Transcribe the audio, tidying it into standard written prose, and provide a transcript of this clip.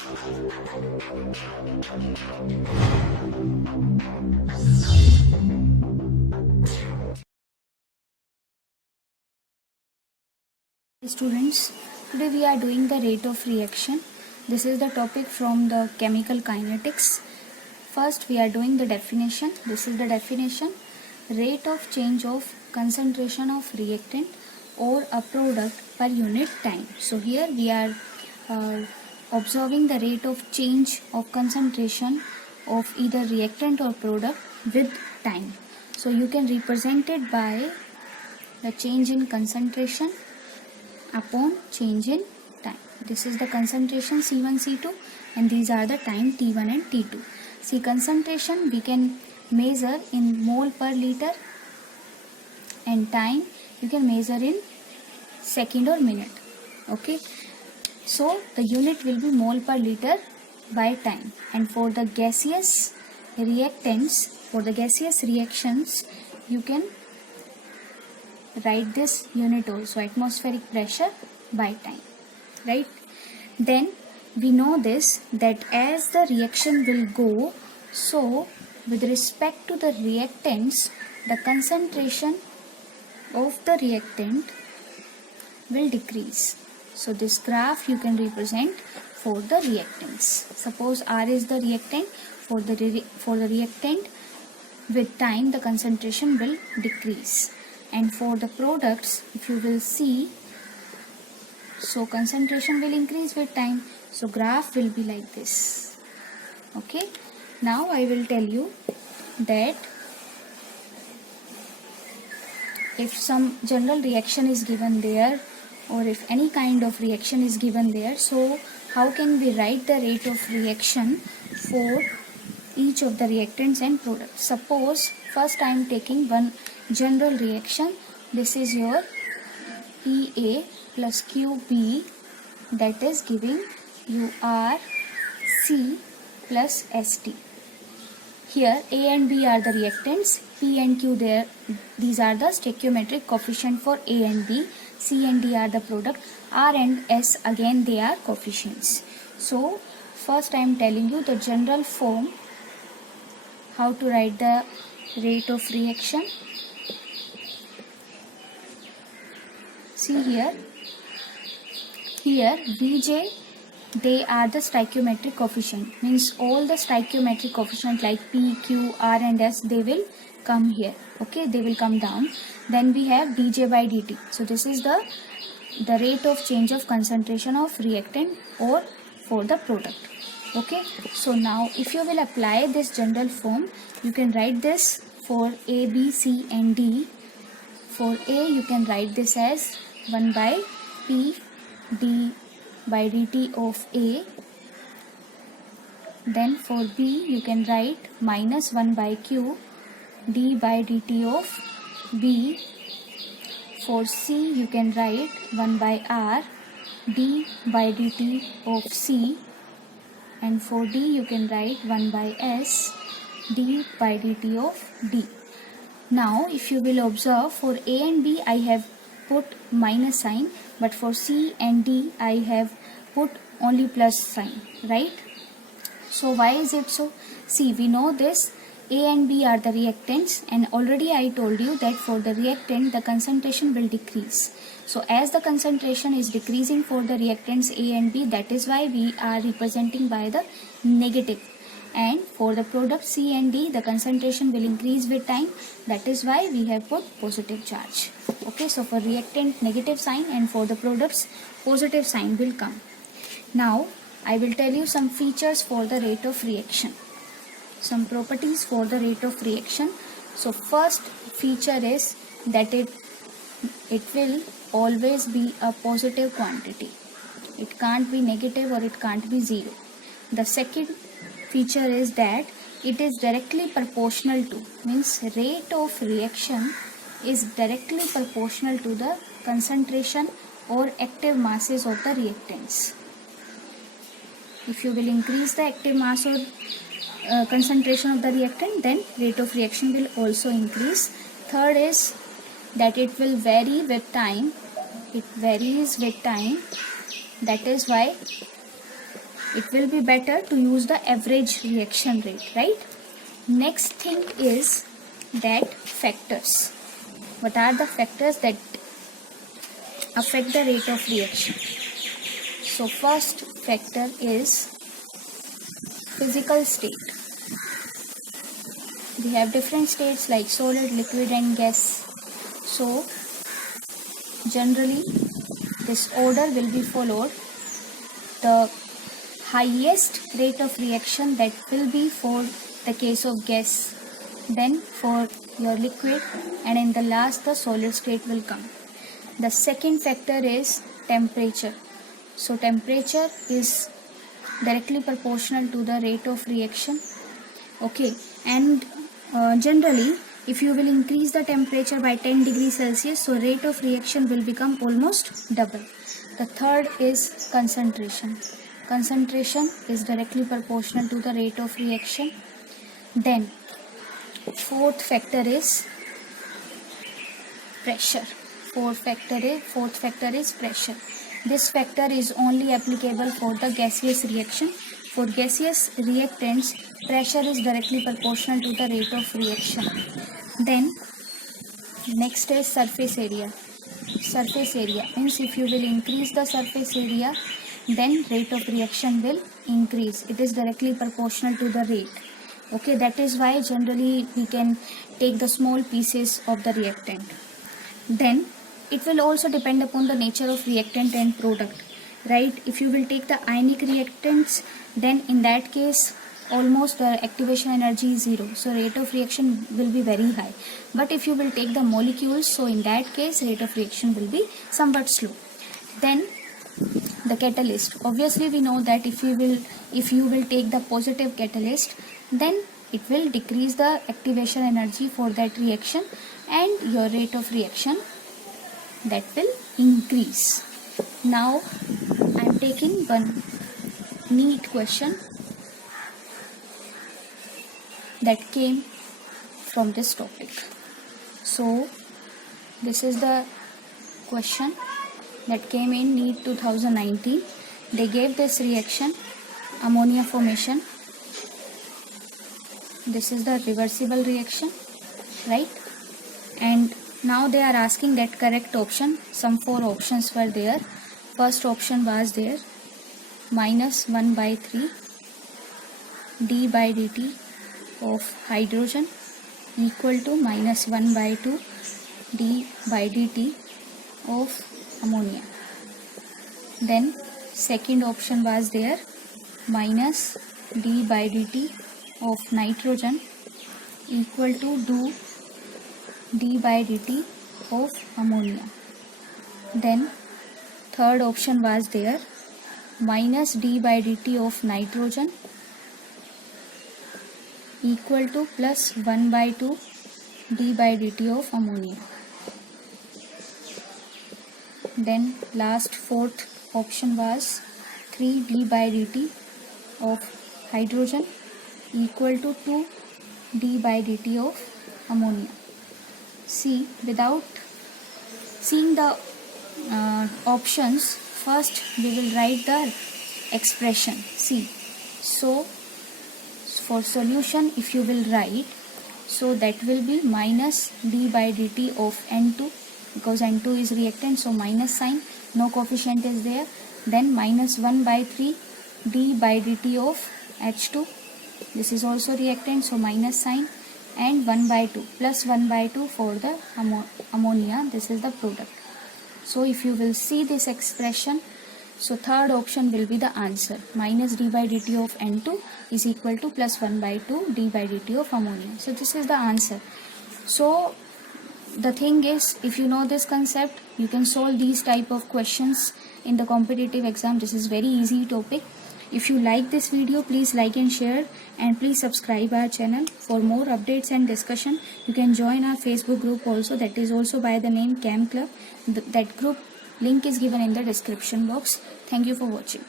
Students, today we are doing the rate of reaction. This is the topic from the chemical kinetics. First we are doing the definition. This is the definition. Rate of change of concentration of reactant or a product per unit time. So here we are observing the rate of change of concentration of either reactant or product with time. So you can represent it by the change in concentration upon change in time. This is the concentration C1, C2, and these are the time T1 and T2. See, concentration we can measure in mole per liter, and time you can measure in second or minute. Okay, so the unit will be mole per liter by time. And for the gaseous reactants, for the gaseous reactions, you can write this unit also, atmospheric pressure by time, right? Then we know this, that as the reaction will go, so with respect to the reactants, the concentration of the reactant will decrease. So this graph you can represent for the reactants. Suppose R is the reactant. For the reactant, with time the concentration will decrease. And for the products, if you will see, so concentration will increase with time. So graph will be like this. Okay. Now I will tell you that if some general reaction is given there, or if any kind of reaction is given there, so how can we write the rate of reaction for each of the reactants and products? Suppose first I am taking one general reaction. This is your PA plus QB, that is giving you RC plus ST. Here A and B are the reactants, P and Q there, these are the stoichiometric coefficient for A and B, C and D are the product, R and S again they are coefficients. So first I am telling you the general form, how to write the rate of reaction. See here Vj, they are the stoichiometric coefficient, means all the stoichiometric coefficient like P, Q, R and S, they will come here. Okay, they will come down. Then we have dJ by dt. So this is the rate of change of concentration of reactant or for the product. Okay, so now if you will apply this general form, you can write this for A, B, C and D. For A you can write this as 1 by P d by dt of A. Then for B you can write minus 1 by Q d by dt of B. For C you can write 1 by R d by dt of C. And for D you can write 1 by S d by dt of D. Now if you will observe, for A and B I have put minus sign, but for C and D I have put only plus sign, right? So why is it so? See, we know this, A and B are the reactants, and already I told you that for the reactant the concentration will decrease. So as the concentration is decreasing for the reactants A and B, that is why we are representing by the negative. And for the product C and D, the concentration will increase with time, that is why we have put positive charge. Okay, so for reactant negative sign, and for the products positive sign will come. Now I will tell you some features for the rate of reaction, some properties for the rate of reaction. So first feature is that it will always be a positive quantity. It can't be negative or it can't be zero. The second feature is that it is directly proportional to, means rate of reaction is directly proportional to the concentration or active masses of the reactants. If you will increase the active mass or concentration of the reactant, then rate of reaction will also increase. Third is that it will vary with time. It varies with time. That is why it will be better to use the average reaction rate, right? Next thing is that factors. What are the factors that affect the rate of reaction? So first factor is physical state. We have different states like solid, liquid and gas. So generally this order will be followed. The highest rate of reaction, that will be for the case of gas, then for your liquid, and in the last the solid state will come. The second factor is temperature. So temperature is directly proportional to the rate of reaction. Okay, and generally if you will increase the temperature by 10 degrees Celsius, so rate of reaction will become almost double. The third is concentration. Concentration is directly proportional to the rate of reaction. Then fourth factor is pressure. Fourth factor is pressure. This factor is only applicable for the gaseous reaction. For gaseous reactants, pressure is directly proportional to the rate of reaction. Then next is surface area. Surface area means if you will increase the surface area, then rate of reaction will increase. It is directly proportional to the rate. Okay, that is why generally we can take the small pieces of the reactant. Then it will also depend upon the nature of reactant and product, right? If you will take the ionic reactants, then in that case almost the activation energy is 0, so rate of reaction will be very high. But if you will take the molecules, so in that case rate of reaction will be somewhat slow. Then the catalyst. Obviously we know that if you will take the positive catalyst, then it will decrease the activation energy for that reaction and your rate of reaction, that will increase. Now I am taking one neat question that came from this topic. So this is the question that came in NEET 2019. They gave this reaction, ammonia formation. This is the reversible reaction, right? And now they are asking that correct option. Some 4 options were there. First option was there, -1/3 d by dt of hydrogen equal to -1/2 d by dt of ammonia. Then second option was there, minus d by dt of nitrogen equal to d by dt of ammonia. Then third option was there, minus d by dt of nitrogen equal to plus 1/2 d by dt of ammonia. Then last fourth option was 3 d by dt of hydrogen equal to 2 d by dt of ammonia. See, without seeing the options, first we will write the expression. See, so for solution if you will write, so that will be minus d by dt of N2, because N2 is reactant, so minus sign, no coefficient is there. Then minus 1/3 d by dt of H2, this is also reactant, so minus sign, and 1/2 plus 1/2 for the ammonia, this is the product. So if you will see this expression, so third option will be the answer, minus d by dt of N2 is equal to plus 1/2 d by dt of ammonia. So this is the answer. So the thing is, if you know this concept, you can solve these type of questions in the competitive exam. This is very easy topic. If you like this video, please like and share, and please subscribe our channel for more updates and discussion. You can join our Facebook group also, that is also by the name Chem Club. That group link is given in the description box. Thank you for watching.